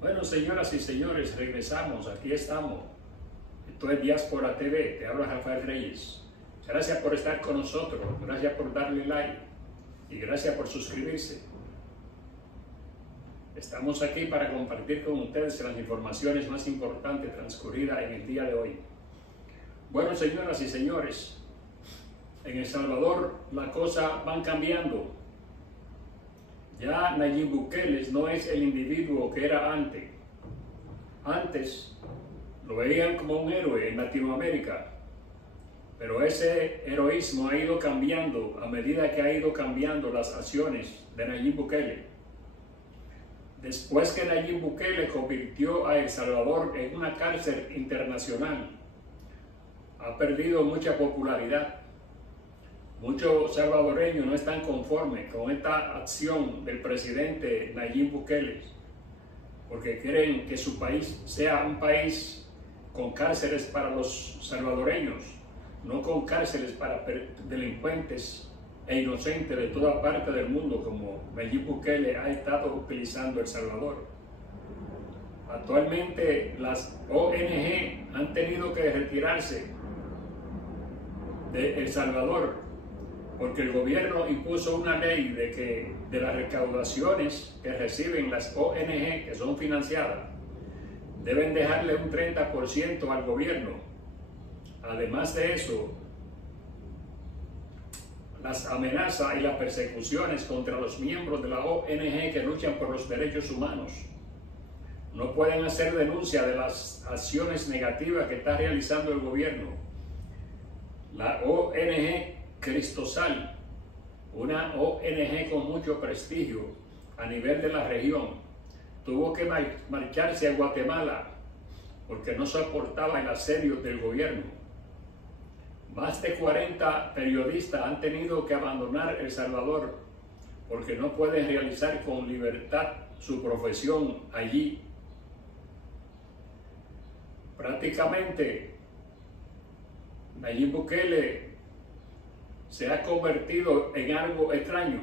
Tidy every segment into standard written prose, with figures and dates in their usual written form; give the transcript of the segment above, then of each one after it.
Bueno, señoras y señores, regresamos, aquí estamos. Esto es Diáspora TV, te habla Rafael Reyes. Gracias por estar con nosotros, gracias por darle like y gracias por suscribirse. Estamos aquí para compartir con ustedes las informaciones más importantes transcurridas en el día de hoy. Bueno, señoras y señores, en El Salvador las cosas van cambiando. Ya Nayib Bukele no es el individuo que era antes. Antes lo veían como un héroe en Latinoamérica, pero ese heroísmo ha ido cambiando a medida que ha ido cambiando las acciones de Nayib Bukele. Después que Nayib Bukele convirtió a El Salvador en una cárcel internacional, ha perdido mucha popularidad. Muchos salvadoreños no están conformes con esta acción del presidente Nayib Bukele, porque quieren que su país sea un país con cárceles para los salvadoreños, no con cárceles para delincuentes e inocentes de toda parte del mundo, como Nayib Bukele ha estado utilizando El Salvador. Actualmente las ONG han tenido que retirarse de El Salvador porque el gobierno impuso una ley de que de las recaudaciones que reciben las ONG que son financiadas, deben dejarle un 30% al gobierno. Además de eso, las amenazas y las persecuciones contra los miembros de la ONG que luchan por los derechos humanos. No pueden hacer denuncia de las acciones negativas que está realizando el gobierno. La ONG Cristosal, una ONG con mucho prestigio a nivel de la región, tuvo que marcharse a Guatemala porque no soportaba el asedio del gobierno. Más de 40 periodistas han tenido que abandonar El Salvador porque no pueden realizar con libertad su profesión allí. Prácticamente, Nayib Bukele se ha convertido en algo extraño,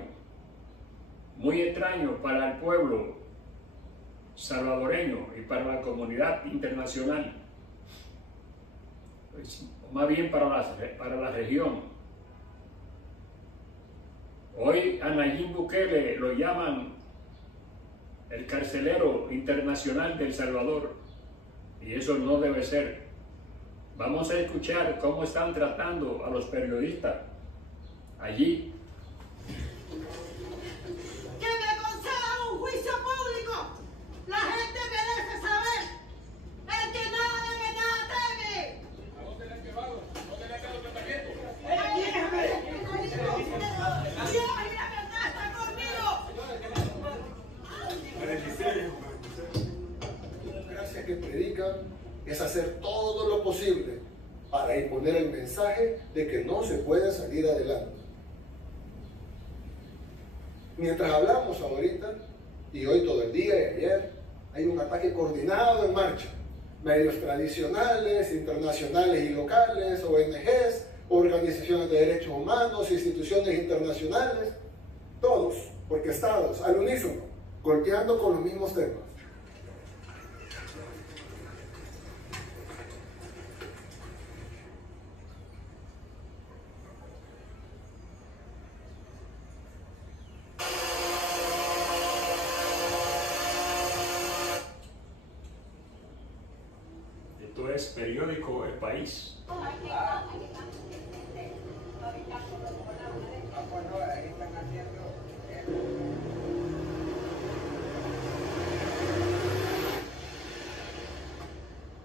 muy extraño para el pueblo salvadoreño y para la comunidad internacional, pues, más bien para la región. Hoy a Nayib Bukele lo llaman el carcelero internacional de El Salvador, y eso no debe ser. Vamos a escuchar cómo están tratando a los periodistas allí. Que me concedan un juicio público. La gente merece saber. El que nada debe, nada teme. ¿A dónde le han llevado? ¿Dónde le han dado tratamiento? Dios y la verdad está conmigo. La democracia que predican es hacer todo lo posible para imponer el mensaje de que no se puede salir adelante. Mientras hablamos ahorita, y hoy todo el día y ayer, hay un ataque coordinado en marcha. Medios tradicionales, internacionales y locales, ONGs, organizaciones de derechos humanos, instituciones internacionales, todos orquestados al unísono, golpeando con los mismos temas. Esto es periódico El País.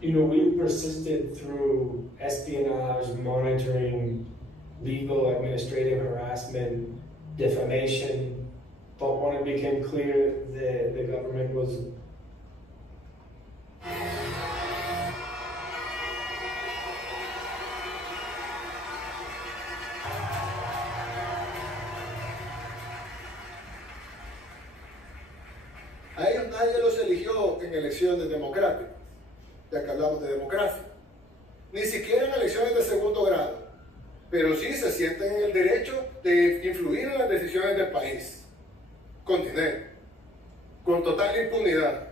You know, we persisted through espionage, monitoring, legal, administrative harassment, defamation, but when it became clear the government was A ellos nadie los eligió en elecciones democráticas, ya que hablamos de democracia, ni siquiera en elecciones de segundo grado, pero sí se sienten en el derecho de influir en las decisiones del país, con dinero, con total impunidad.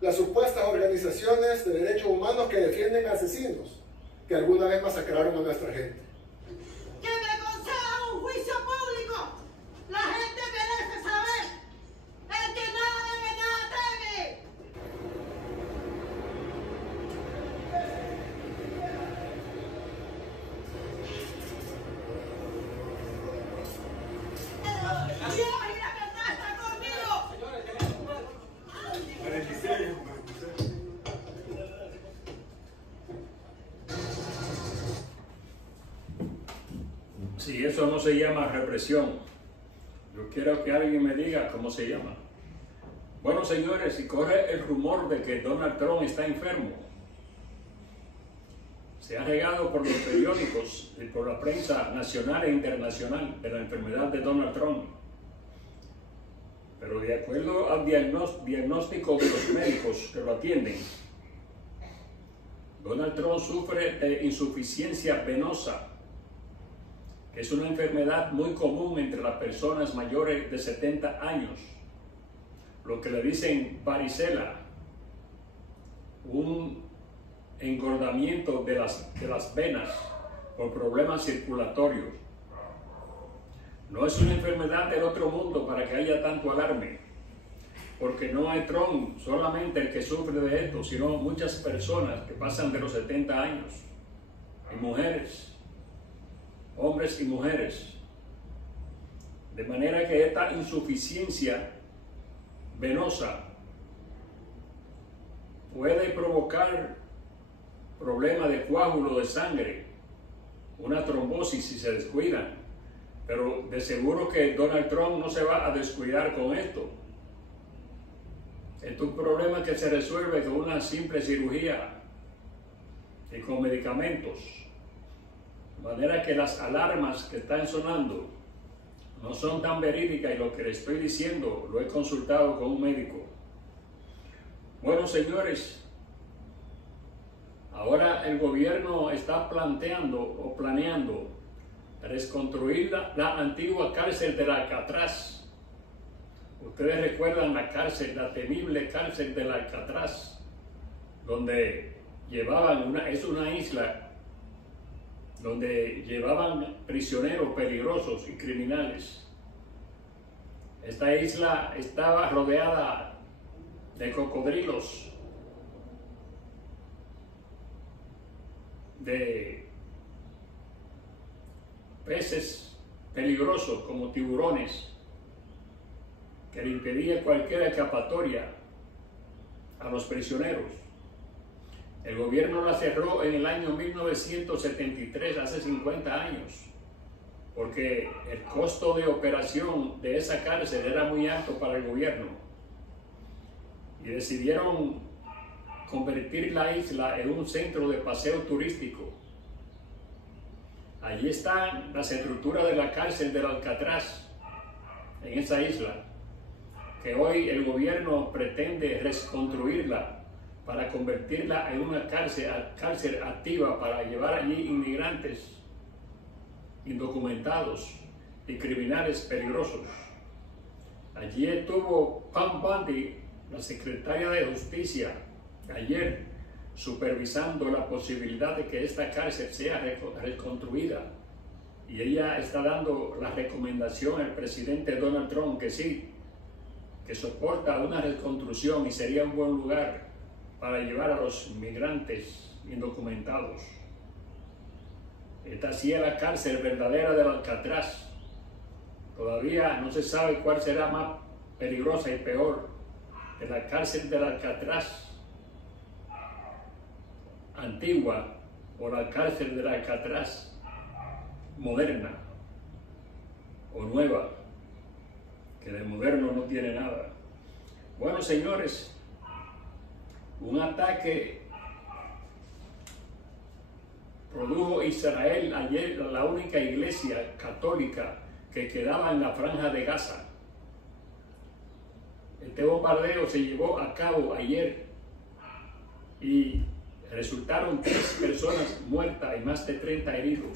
las supuestas organizaciones de derechos humanos que defienden asesinos que alguna vez masacraron a nuestra gente. Que me concedan un juicio público. La gente merece saber. El que nada debe, nada teme. Dios y la verdad está conmigo. Si eso no se llama represión, yo quiero que alguien me diga cómo se llama. Bueno, señores, si corre el rumor de que Donald Trump está enfermo, se ha regado por los periódicos y por la prensa nacional e internacional de la enfermedad de Donald Trump. Pero de acuerdo al diagnóstico de los médicos que lo atienden, Donald Trump sufre de insuficiencia venosa, que es una enfermedad muy común entre las personas mayores de 70 años, lo que le dicen varicela, un engordamiento de las venas por problemas circulatorios. No es una enfermedad del otro mundo para que haya tanto alarme, porque no hay Trump solamente el que sufre de esto, sino muchas personas que pasan de los 70 años, y mujeres, hombres y mujeres. De manera que esta insuficiencia venosa puede provocar problemas de coágulo de sangre, una trombosis si se descuidan. Pero de seguro que Donald Trump no se va a descuidar con esto. Esto es un problema que se resuelve con una simple cirugía y con medicamentos. De manera que las alarmas que están sonando no son tan verídicas, y lo que le estoy diciendo lo he consultado con un médico. Bueno, señores, ahora el gobierno está planeando reconstruir la antigua cárcel de Alcatraz. Ustedes recuerdan la temible cárcel de Alcatraz, donde es una isla donde llevaban prisioneros peligrosos y criminales. Esta isla estaba rodeada de cocodrilos, de peces peligrosos como tiburones, que le impedía cualquier escapatoria a los prisioneros. El gobierno la cerró en el año 1973, hace 50 años, porque el costo de operación de esa cárcel era muy alto para el gobierno, y decidieron convertir la isla en un centro de paseo turístico. Allí están las estructuras de la cárcel del Alcatraz, en esa isla, que hoy el gobierno pretende reconstruirla para convertirla en una cárcel activa para llevar allí inmigrantes indocumentados y criminales peligrosos. Allí estuvo Pam Bondi, la secretaria de Justicia, ayer supervisando la posibilidad de que esta cárcel sea reconstruida, y ella está dando la recomendación al presidente Donald Trump que sí, que soporta una reconstrucción y sería un buen lugar para llevar a los migrantes indocumentados. Esta sí es la cárcel verdadera del Alcatraz. Todavía no se sabe cuál será más peligrosa y peor, de la cárcel del Alcatraz antigua o la cárcel del Alcatraz moderna o nueva, que de moderno no tiene nada. Bueno, señores, un ataque produjo Israel ayer, la única iglesia católica que quedaba en la franja de Gaza. Este bombardeo se llevó a cabo ayer y resultaron 3 personas muertas y más de 30 heridos,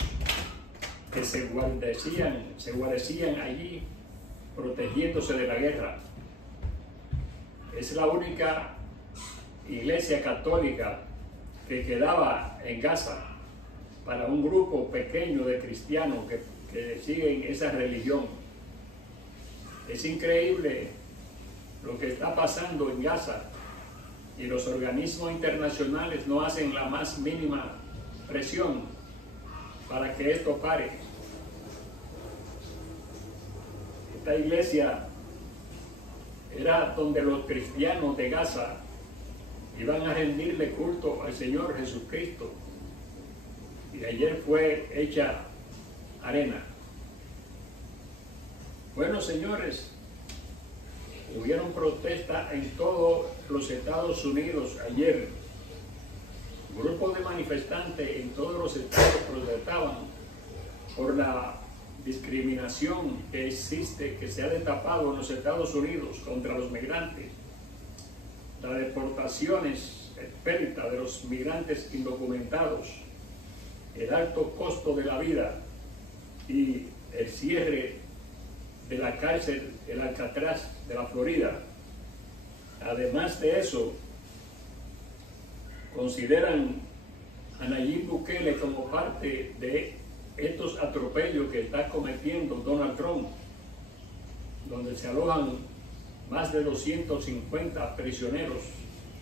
que se guarecían allí protegiéndose de la guerra. Es la única iglesia católica que quedaba en Gaza para un grupo pequeño de cristianos que siguen esa religión. Es increíble lo que está pasando en Gaza y los organismos internacionales no hacen la más mínima presión para que esto pare. Esta iglesia era donde los cristianos de Gaza iban a rendirle culto al Señor Jesucristo, y ayer fue hecha arena. Bueno, señores, hubieron protestas en todos los Estados Unidos ayer. Grupos de manifestantes en todos los estados protestaban por la discriminación que existe, que se ha destapado en los Estados Unidos contra los migrantes, las deportaciones, el pérdida de los migrantes indocumentados, el alto costo de la vida y el cierre de la cárcel, el Alcatraz de la Florida. Además de eso, consideran a Nayib Bukele como parte de estos atropellos que está cometiendo Donald Trump, donde se alojan más de 250 prisioneros,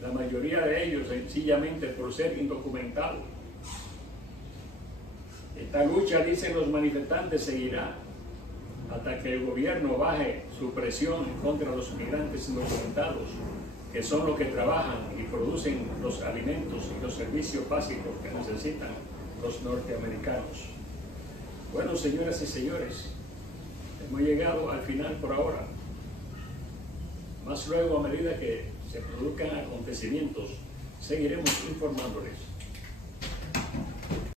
la mayoría de ellos sencillamente por ser indocumentados. Esta lucha, dicen los manifestantes, seguirá hasta que el gobierno baje su presión contra los migrantes indocumentados, que son los que trabajan y producen los alimentos y los servicios básicos que necesitan los norteamericanos. Bueno, señoras y señores, hemos llegado al final por ahora. Más luego, a medida que se produzcan acontecimientos, seguiremos informándoles.